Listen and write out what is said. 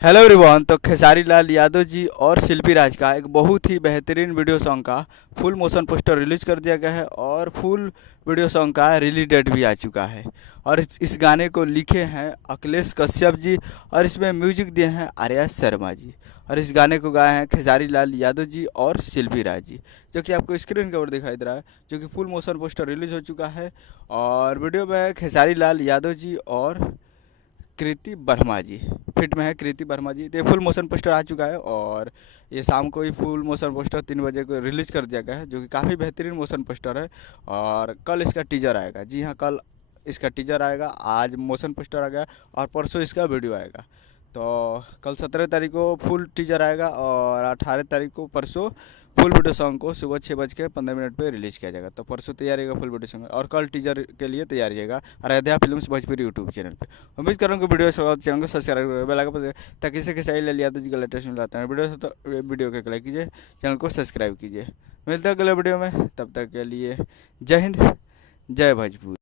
Hello everyone. तो खेसारी लाल यादव जी और शिल्पी राज का एक बहुत ही बेहतरीन वीडियो सॉन्ग का फुल मोशन पोस्टर रिलीज कर दिया गया है और फुल वीडियो सॉन्ग का रिलीज डेट भी आ चुका है। और इस गाने को लिखे हैं अखिलेश कश्यप जी और इसमें म्यूजिक दिए हैं आर्या शर्मा जी। और इस गाने को गाए हैं खेसारी लाल यादव जी और शिल्पी राज जी, जो कि आपको स्क्रीन के ऊपर दिखाई दे रहा है, जो कि फुल मोशन पोस्टर रिलीज हो चुका है। और वीडियो में खेसारी लाल यादव जी और कृति वर्मा जी फिट में है। कृति वर्मा जी, तो ये फुल मोशन पोस्टर आ चुका है और ये शाम को ही फुल मोशन पोस्टर 3 बजे को रिलीज़ कर दिया गया है, जो कि काफ़ी बेहतरीन मोशन पोस्टर है। और कल इसका टीजर आएगा। जी हाँ, कल इसका टीजर आएगा। आज मोशन पोस्टर आ गया और परसों इसका वीडियो आएगा। तो कल 17 तारीख को फुल टीजर आएगा और 18 तारीख को परसों फुल वीडियो सॉन्ग को सुबह 6:15 पे रिलीज़ किया जाएगा। तो परसों तैयार रहेगा फुल वीडियो सॉन्ग और कल टीजर के लिए तैयार रहेगा Ayodhya films Bhojpuri YouTube channel पे। उम्मीद कर रहा हूँ कि वीडियो चैनल को सब्सक्राइब करें, बेल आइकन पर, ताकि इसे खेसारी लाल यादव जी का लेटेस्ट न्यूज़ लाते हैं वीडियो। तो वीडियो को लाइक कीजिए, चैनल को सब्सक्राइब कीजिए। मिलते हैं अगले वीडियो में, तब तक के लिए जय हिंद, जय भोजपुरी।